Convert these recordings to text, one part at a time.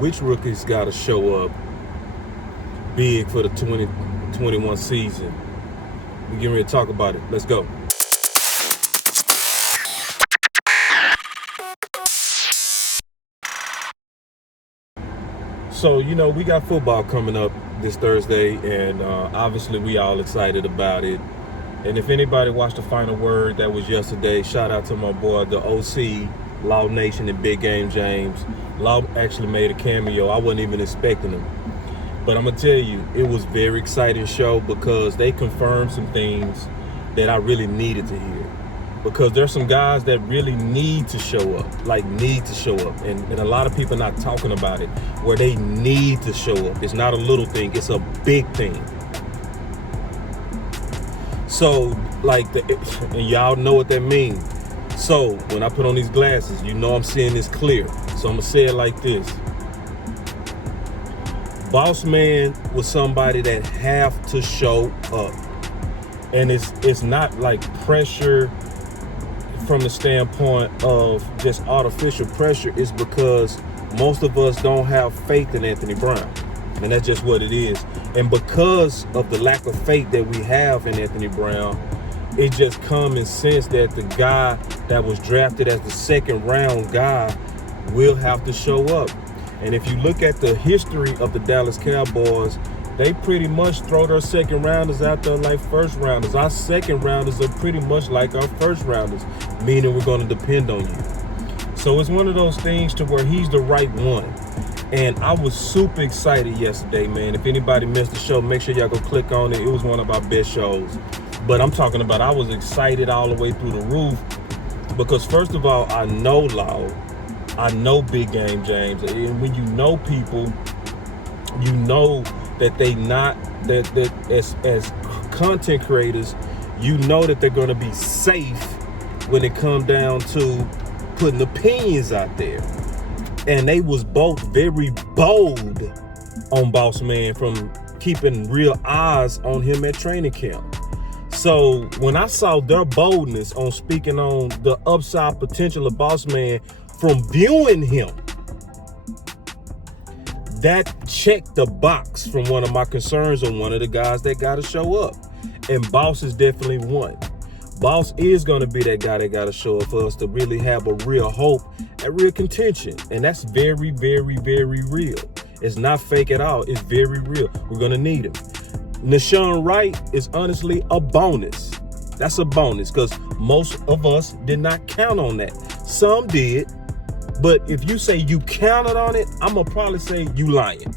which rookies got to show up big for the 2021 season. We're getting ready to talk about it. Let's go. So, we got football coming up this Thursday, and obviously we all excited about it. And if anybody watched the final word that was yesterday, shout out to my boy, the OC, Law Nation and Big Game James. Law actually made a cameo. I wasn't even expecting him. But I'm going to tell you, it was a very exciting show because they confirmed some things that I really needed to hear. Because there's some guys that really need to show up. And a lot of people are not talking about it, where they need to show up. It's not a little thing, it's a big thing. So, and y'all know what that means. So, when I put on these glasses, I'm seeing this clear. So, I'm going to say it like this. Boss man was somebody that have to show up. And it's not like pressure from the standpoint of just artificial pressure. Is because most of us don't have faith in Anthony Brown. And that's just what it is. And because of the lack of faith that we have in Anthony Brown, it just common sense that the guy that was drafted as the second round guy will have to show up. And if you look at the history of the Dallas Cowboys, they pretty much throw their second rounders out there like first rounders. Our second rounders are pretty much like our first rounders, meaning we're going to depend on you. So it's one of those things to where he's the right one. And I was super excited yesterday, man. If anybody missed the show, make sure y'all go click on it. It was one of our best shows. But I'm talking about I was excited all the way through the roof because, first of all, I know Law. I know Big Game James. And when you know people, you know that they not, that as content creators, you know that they're going to be safe when it comes down to putting opinions out there. And they was both very bold on Boss Man from keeping real eyes on him at training camp. So when I saw their boldness on speaking on the upside potential of Boss Man from viewing him, that checked the box from one of my concerns on one of the guys that got to show up. And Boss is definitely one. Boss is going to be that guy that got to show up for us to really have a real hope and real contention. And that's very, very, very real. It's not fake at all. It's very real. We're going to need him. Nahshon Wright is honestly a bonus. That's a bonus because most of us did not count on that. Some did. But if you say you counted on it, I'm going to probably say you lying.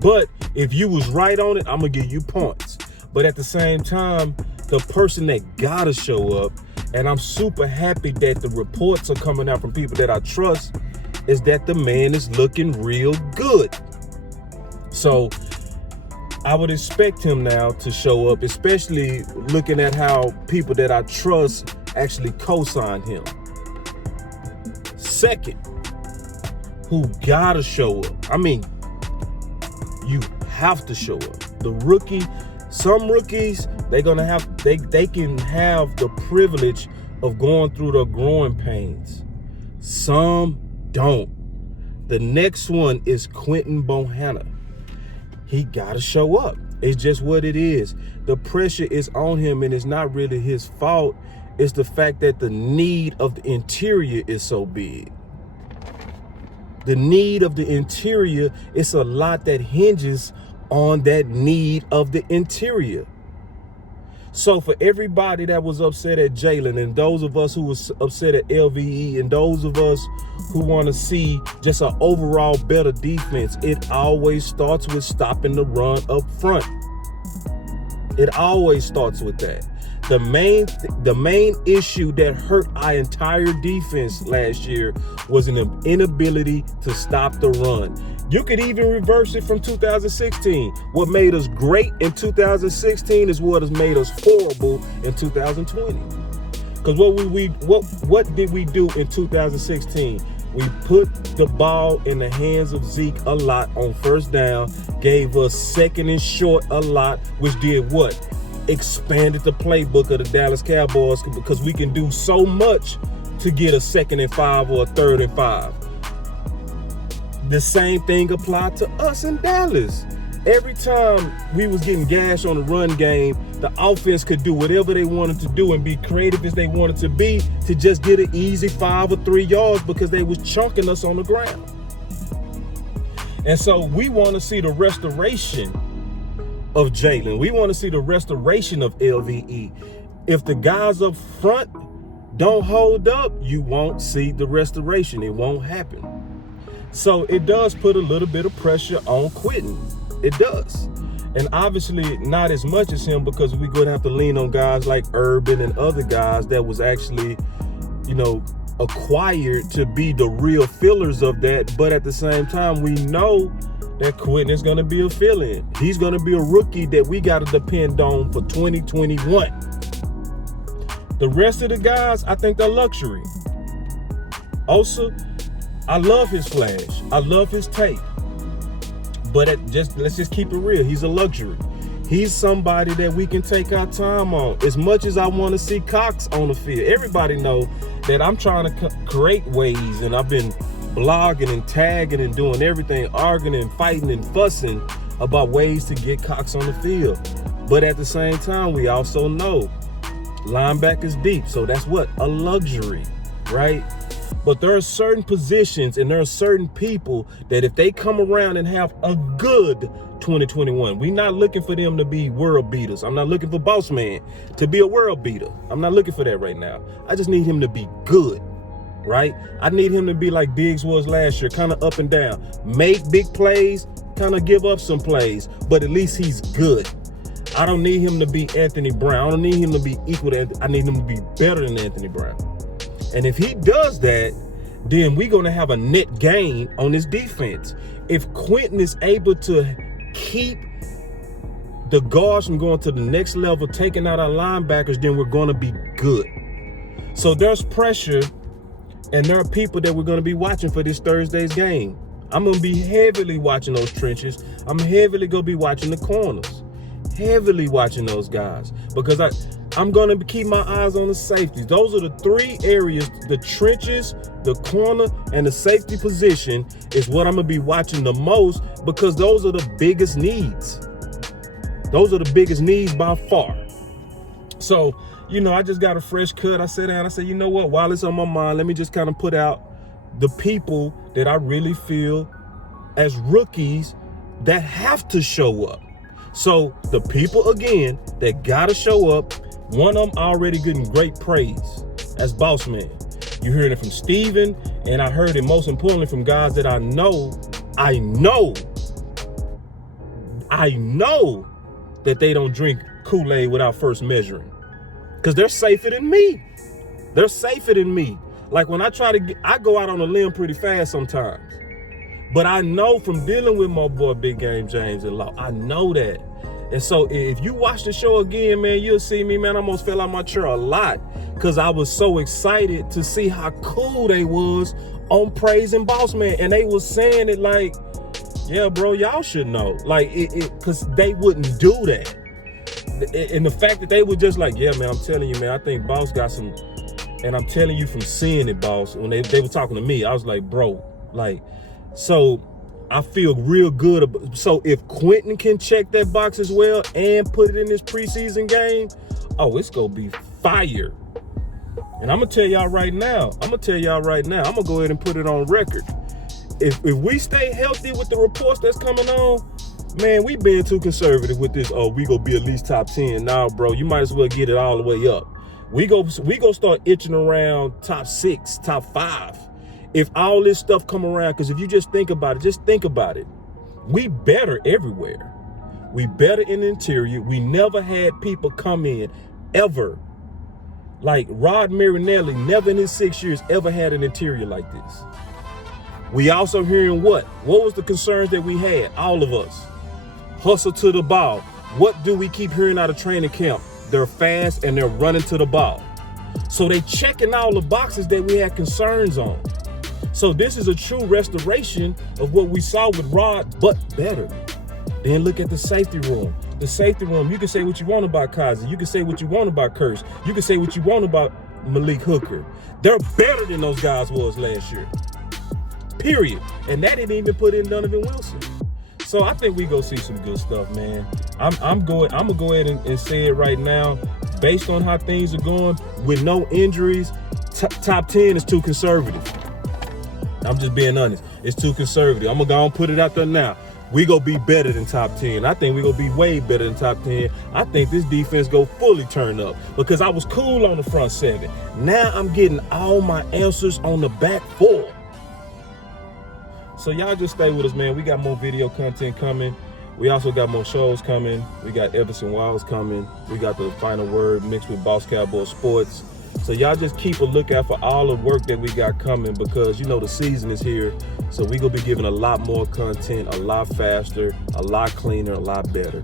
But if you was right on it, I'm going to give you points. But at the same time, the person that got to show up, and I'm super happy that the reports are coming out from people that I trust, is that the man is looking real good. So I would expect him now to show up, especially looking at how people that I trust actually co-sign him. Second, who gotta show up? I mean, you have to show up. The rookie, some rookies, they can have the privilege of going through the growing pains. Some don't. The next one is Quinton Bohanna. He gotta show up. It's just what it is. The pressure is on him, and it's not really his fault. It's the fact that the need of the interior is so big. The need of the interior, it's a lot that hinges on that need of the interior. So for everybody that was upset at Jalen, and those of us who was upset at LVE, and those of us who want to see just an overall better defense, it always starts with stopping the run up front. It always starts with that. The main issue that hurt our entire defense last year was an inability to stop the run. You could even reverse it from 2016. What made us great in 2016 is what has made us horrible in 2020. Because what did we do in 2016? We put the ball in the hands of Zeke a lot on first down, gave us second and short a lot, which did what? Expanded the playbook of the Dallas Cowboys, because we can do so much to get a 2nd and 5 or a 3rd and 5. The same thing applied to us in Dallas. Every time we was getting gashed on the run game, the offense could do whatever they wanted to do and be creative as they wanted to be to just get an easy 5 or 3 yards because they was chunking us on the ground. And so we want to see the restoration of Jalen. We want to see the restoration of LVE. If the guys up front don't hold up, you won't see the restoration. It won't happen. So it does put a little bit of pressure on Quentin. It does. And obviously not as much as him, because we're going to have to lean on guys like Urban and other guys that was actually, acquired to be the real fillers of that. But at the same time, we know that Quentin is going to be a fill-in. He's going to be a rookie that we got to depend on for 2021. The rest of the guys, I think they're luxury. Osa, I love his flash. I love his tape. But let's just keep it real. He's a luxury. He's somebody that we can take our time on. As much as I want to see Cox on the field, everybody know that I'm trying to create ways, and I've been blogging and tagging and doing everything, arguing and fighting and fussing about ways to get Cox on the field. But at the same time, we also know linebackers deep. So that's what? A luxury, right? But there are certain positions and there are certain people that if they come around and have a good 2021, we're not looking for them to be world beaters. I'm not looking for Boss Man to be a world beater. I'm not looking for that right now. I just need him to be good, right? I need him to be like Biggs was last year, kind of up and down. Make big plays, kind of give up some plays, but at least he's good. I don't need him to be Anthony Brown. I don't need him to be equal to Anthony. I need him to be better than Anthony Brown. And if he does that, then we're going to have a net gain on this defense. If Quentin is able to keep the guards from going to the next level, taking out our linebackers, then we're going to be good. So there's pressure, and there are people that we're going to be watching for this Thursday's game. I'm going to be heavily watching those trenches. I'm heavily going to be watching the corners. Heavily watching those guys, because I'm going to keep my eyes on the safeties. Those are the 3 areas: the trenches, the corner, and the safety position is what I'm going to be watching the most, because those are the biggest needs. Those are the biggest needs by far. So, I just got a fresh cut. I sat down, I said, you know what, while it's on my mind, let me just kind of put out the people that I really feel as rookies that have to show up. So the people, again, that got to show up, one of them already getting great praise as Boss Man. You heard it from Steven, and I heard it most importantly from guys that I know that they don't drink Kool-Aid without first measuring. Because they're safer than me. They're safer than me. Like when I go out on a limb pretty fast sometimes. But I know from dealing with my boy Big Game James and Law, I know that. And so if you watch the show again, man, you'll see me, man, I almost fell out my chair a lot, because I was so excited to see how cool they was on praising Boss Man. And they was saying it like, yeah, bro, y'all should know. Like, because they wouldn't do that. And the fact that they were just like, yeah, man, I'm telling you, man, I think Boss got some, and I'm telling you from seeing it, Boss, when they were talking to me, I was like, bro, like, so I feel real good. So if Quentin can check that box as well and put it in this preseason game, oh, it's going to be fire. And I'm going to tell y'all right now, I'm going to go ahead and put it on record. If we stay healthy with the reports that's coming on, man, we being too conservative with this. Oh, we going to be at least top 10. Now, bro, you might as well get it all the way up. We go start itching around top 6, top 5. If all this stuff come around, because if you just think about it, we better everywhere. We better in the interior. We never had people come in, ever. Like Rod Marinelli, never in his 6 years ever had an interior like this. We also hearing what? What was the concerns that we had, all of us? Hustle to the ball. What do we keep hearing out of training camp? They're fast and they're running to the ball. So they checking all the boxes that we had concerns on. So this is a true restoration of what we saw with Rod, but better. Then look at the safety room. The safety room, you can say what you want about Kazi. You can say what you want about Kurtz. You can say what you want about Malik Hooker. They're better than those guys was last year. period. And that didn't even put in Donovan Wilson. So I think we go see some good stuff, man. I'm gonna go ahead and say it right now. Based on how things are going, with no injuries, top 10 is too conservative. I'm just being honest. It's too conservative. I'm gonna go and put it out there now. We gonna be better than top 10. I think we gonna be way better than top 10. I think this defense go fully turn up because I was cool on the front seven. Now I'm getting all my answers on the back four. So y'all just stay with us, man. We got more video content coming. We also got more shows coming. We got Everson Wiles coming. We got the Final Word mixed with Boss Cowboy Sports. So y'all just keep a lookout for all the work that we got coming because, you know, the season is here. So we gonna be giving a lot more content, a lot faster, a lot cleaner, a lot better.